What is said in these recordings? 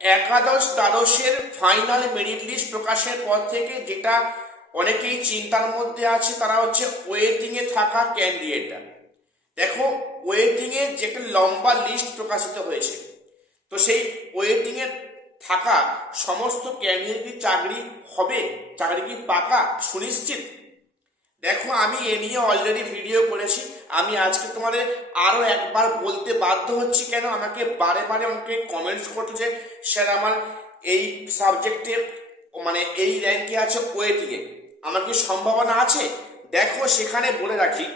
একাদশ দ্বাদশের final merit list প্রকাশের পর থেকে যেটা অনেকেই চিন্তার মধ্যে আছে, তারা হচ্ছে ওয়েটিং এ থাকা ক্যান্ডিডেটরা দেখো ওয়েটিং এ যে লম্বা লিস্ট প্রকাশিত হয়েছে, তো সেই ওয়েটিং এ থাকা সমস্ত ক্যান্ডিডেট চাকরি হবে? চাকরি কি পাকা? সুনিশ্চিত? দেখো, আমি এ নিয়ে অলরেডি ভিডিও করেছি। আমি আজকে তোমাদের আরও একবার বলতে বাধ্য হচ্ছি কেন? আমাকে বারে বারে অনেকে কমেন্টস করছে স্যার আমার এই সাবজেক্টে মানে এই র্যাঙ্কে আছে ওয়েটিংয়ে আমার কি সম্ভাবনা আছে? দেখো, সেখানে বলে রাখি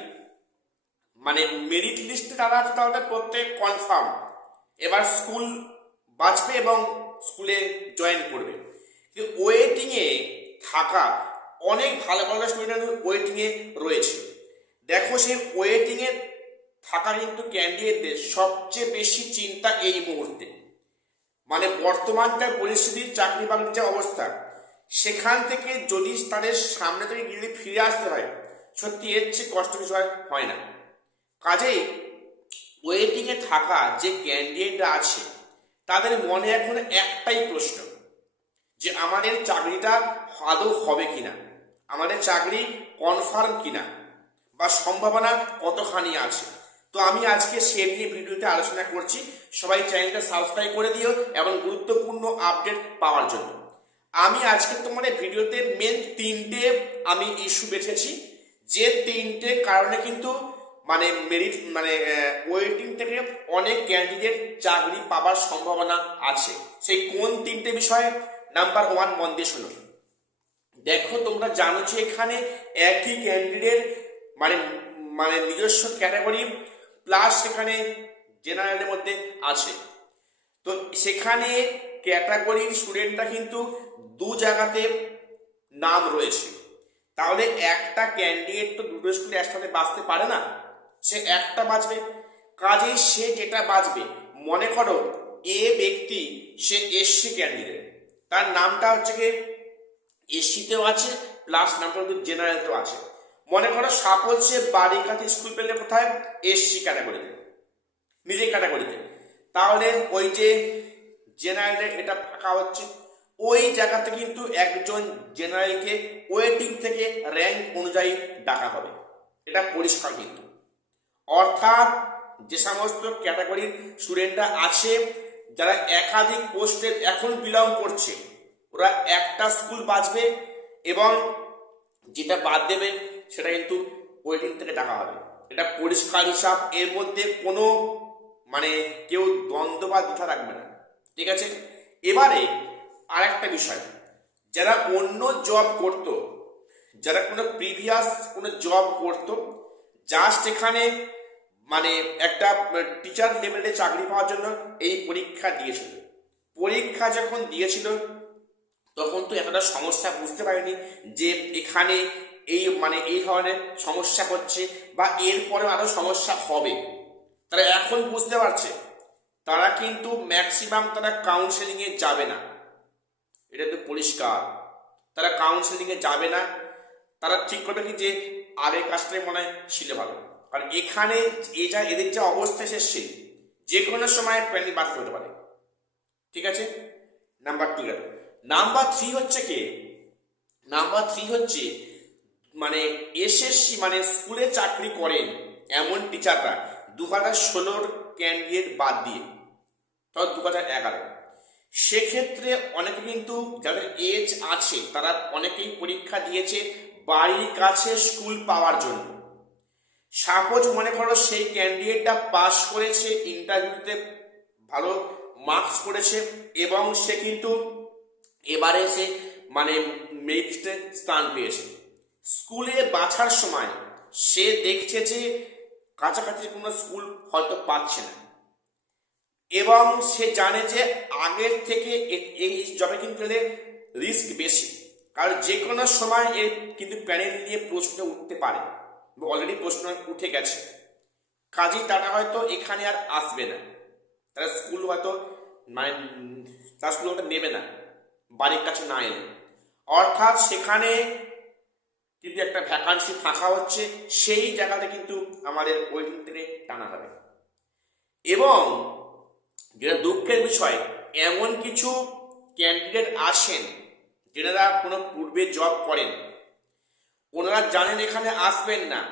মানে মেরিট লিস্টে তারা আছে তাহলে প্রত্যেক কনফার্ম এবার স্কুল বাঁচবে এবং স্কুলে জয়েন করবে। কিন্তু ওয়েটিংয়ে থাকা অনেক ভালো ভালো স্টুডেন্ট ওয়েটিংয়ে রয়েছে। দেখো সেই ওয়েটিংয়ে থাকা কিন্তু ক্যান্ডিডেটদের সবচেয়ে বেশি চিন্তা এই মুহূর্তে। মানে বর্তমানটা পরিস্থিতির চাকরি বাকরির যে অবস্থা, সেখান থেকে যদি তাদের সামনে থেকে যদি ফিরে আসতে হয়, সত্যি এর চেয়ে কষ্ট কিছু হয় না। কাজেই ওয়েটিংয়ে থাকা যে ক্যান্ডিডেটরা আছে, তাদের মনে এখন একটাই প্রশ্ন, যে আমাদের চাকরিটা আদৌ হবে কিনা। আমাদের চাকরি কনফার্ম কিনা বা সম্ভাবনা কতখানি আছে? তো আমি আজকে সে নিয়ে ভিডিওতে আলোচনা করছি। সবাই চ্যানেলটা সাবস্ক্রাইব করে দিও এবং গুরুত্বপূর্ণ আপডেট পাওয়ার জন্য। আমি আজকে তোমাদের ভিডিওতে মেন তিনটে আমি ইস্যু বেছেছি। যে তিনটে কারণে কিন্তু মানে মেরিট মানে ওয়েটিং থেকে অনেক ক্যান্ডিডেট চাকরি পাবার সম্ভাবনা আছে। সেই কোন তিনটে বিষয়ে? নাম্বার ওয়ান মন দিয়ে শুনো দেখো, তোমরা জানো যে এখানে একই ক্যান্ডিডেট মানে মানে নিজস্ব ক্যাটাগরি প্লাস সেখানে জেনারেলের মধ্যে আছে। তো সেখানে ক্যাটাগরির স্টুডেন্টরা কিন্তু দু জায়গাতে নাম রয়েছে। তাহলে একটা ক্যান্ডিডেট তো দুটো স্কুলে একসাথে বাঁচতে পারে না, সে একটা বাঁচবে। কাজেই সে যেটা বাঁচবে, মনে করো, এ ব্যক্তি, সে এসসি ক্যান্ডিডেট তার নামটা হচ্ছে কি এসিতেও আছে প্লাস নাম্বার কিন্তু জেনারেলতেও আছে। মনে করো সাপোজ সে বাড়ির কাছে স্কুল পেলে কোথায়? এসসি ক্যাটাগরিতে নিজের ক্যাটাগরিতে তাহলে ওই যে জেনারেলের এটা ফাঁকা হচ্ছে। ওই জায়গাতে কিন্তু একজন জেনারেলকে ওয়েটিং থেকে র্যাঙ্ক অনুযায়ী ডাকা হবে। এটা পরিষ্কার কিন্তু। অর্থাৎ যে সমস্ত ক্যাটাগরির স্টুডেন্টরা আছে, যারা একাধিক পোস্টে এখন বিলং করছে ওরা একটা স্কুল বাঁচবে এবং যেটা বাদ দেবে সেটা কিন্তু ওয়েটিং থেকে টাকা হবে। এটা পরিষ্কার হিসাব, এর মধ্যে কোনো মানে কেউ দ্বন্দ্ব বা দ্বিধা রাখবে না, ঠিক আছে? এবারে আর একটা বিষয়, যারা অন্য জব করত, যারা কোনো প্রিভিয়াস কোনো জব করত জাস্ট এখানে মানে একটা টিচার লেভেলে চাকরি পাওয়ার জন্য এই পরীক্ষা দিয়েছিল। পরীক্ষা যখন দিয়েছিল তখন তো এতটা সমস্যা বুঝতে পারিনি যে এখানে এই মানে এই ধরনের সমস্যা হচ্ছে বা এরপরে আরও সমস্যা হবে। তারা এখন বুঝতে পারছে। তারা কিন্তু ম্যাক্সিমাম তারা কাউন্সেলিং এ যাবে না। এটা তো পরিষ্কার। তারা কাউন্সেলিং এ যাবে না। তারা ঠিক করবে কি যে আগের কাজটাই মনে হয় ছিল ভালো। কারণ এখানে এ যা এদের যা অবস্থা এসেছে যে কোনো সময় প্যান্ডেল বাদ করতে পারে। ঠিক আছে? Number two. গেল নাম্বার থ্রি হচ্ছে কে? নাম্বার থ্রি হচ্ছে মানে এসএসসি মানে স্কুলে চাকরি করেন এমন টিচাররা দু হাজার ষোলোর ক্যান্ডিডেট বাদ দিয়ে। তবে দু হাজার এগারো। সেক্ষেত্রে অনেকে কিন্তু যাদের এজ আছে, তারা অনেকেই পরীক্ষা দিয়েছে বাড়ির কাছে স্কুল পাওয়ার জন্য। সাপোজ মনে করো সেই ক্যান্ডিডেটটা পাস করেছে ইন্টারভিউতে ভালো মার্কস করেছে এবং সে কিন্তু এবারে সে মানে মেরিটে স্থান পেয়েছে। স্কুলে বাছার সময় সে দেখছে যে, কাছাকাছি কোনো স্কুল হয়তো পাচ্ছে না। এবং সে জানে যে আগের থেকে এই জবে কিন্তু রিস্ক বেশি। কারণ যে কোনো সময় এর কিন্তু প্যানেল নিয়ে প্রশ্ন উঠতে পারে। অলরেডি প্রশ্ন উঠে গেছে। কাজেই তারা হয়তো এখানে আর আসবে না। তারা স্কুল হয়তো মানে তার স্কুল হয়তো নেবে না। বাড়ির কাছে না এলে। অর্থাৎ সেখানে কিন্তু একটা ভ্যাকান্সি ফাঁকা হচ্ছে, সেই জায়গাতে কিন্তু আমাদের ওয়েটিং থেকে টানা হবে। এবং যেটা দুঃখের বিষয়, এমন কিছু ক্যান্ডিডেট আসেন যেনারা কোনো পূর্বে জব করেন। ওনারা জানেন এখানে আসবেন না।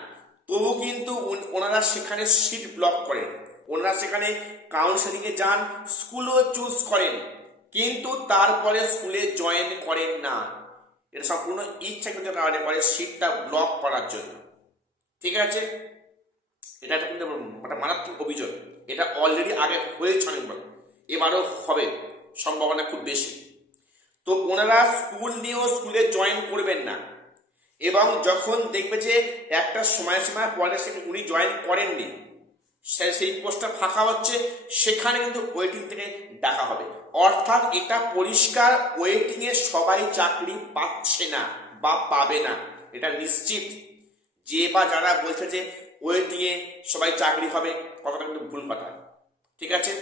তবু কিন্তু ওনারা সেখানে সিট ব্লক করেন। ওনারা সেখানে কাউন্সেলিংয়ে যান স্কুলও চুজ করেন। কিন্তু তারপরে স্কুলে জয়েন করেন না। এটা সম্পূর্ণ ইচ্ছাকৃত কারণে করে সিটটা ব্লক করার জন্য। ঠিক আছে? এটা একটা কিন্তু একটা মারাত্মক অভিযোগ। এটা অলরেডি আগে হয়েছে অনেকবার। এবারও হবে। সম্ভাবনা খুব বেশি। তো ওনারা স্কুল নিয়েও স্কুলে জয়েন করবেন না। এবং যখন দেখবে যে একটা সময়সীমার পরে উনি জয়েন করেননি সেই পোস্টটা ফাঁকা হচ্ছে, সেখানে কিন্তু ওয়েটিং থেকে ডাকা হবে। অর্থাৎ এটা পরিষ্কার ওয়েটিং এ সবাই চাকরি পাচ্ছে না বা পাবে না। এটা নিশ্চিত। যে বা যারা বলছে যে ওয়েটিং এ সবাই চাকরি হবে, কথাটা কিন্তু ভুল কথা। ঠিক আছে?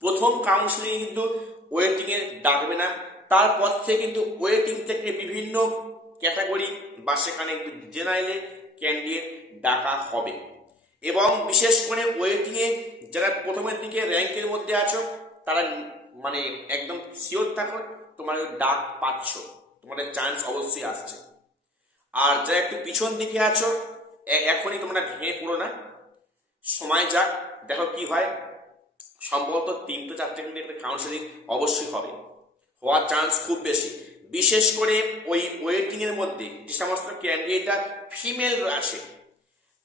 প্রথম কাউন্সিলিং কিন্তু ওয়েটিং এ ডাকবে না। তারপর থেকে কিন্তু ওয়েটিং থেকে বিভিন্ন ক্যাটাগরি বা সেখানে জেনারেলে ক্যান্ডিডেট ডাকা হবে। এবং বিশেষ করে ওয়েটিং এ যারা প্রথমের দিকে র্যাঙ্কের মধ্যে আছো, তারা মানে একদম শিওর থাকো, তোমার ডাক পাচ্ছ, তোমাদের চান্স অবশ্যই আসছে। আর যারা একটু পিছন দিকে আছো এখনই তোমরা ভেঙে পড়ো না। সময় যাক, দেখো কি হয়। সম্ভবত তিনটে চারটে কিন্তু একটা কাউন্সেলিং অবশ্যই হবে। হওয়ার চান্স খুব বেশি। বিশেষ করে ওই ওয়েটিং এর মধ্যে যে সমস্ত ক্যান্ডিডেটরা ফিমেল আসে,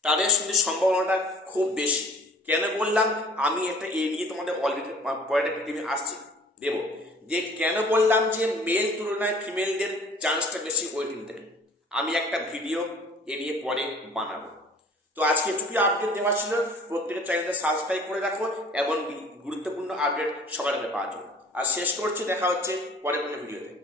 তাদের কিন্তু সম্ভাবনাটা খুব বেশি। কেন বললাম? আমি একটা এ নিয়ে তোমাদের অলরেডি পরের টিমে আসছি। দেব। যে কেন বললাম যে মেল তুলনায় ফিমেলদের চান্সটা বেশি ওয়েটিং থেকে আমি একটা ভিডিও এ নিয়ে পরে বানাবো। তো আজকে এটুকুই আপডেট দেওয়া ছিল। প্রত্যেকের চ্যানেলটা সাবস্ক্রাইব করে রাখো এবং গুরুত্বপূর্ণ আপডেট সবার আগে পাওয়ার জন্য। আর শেষ করছি, দেখা হচ্ছে পরের কোনো ভিডিওতে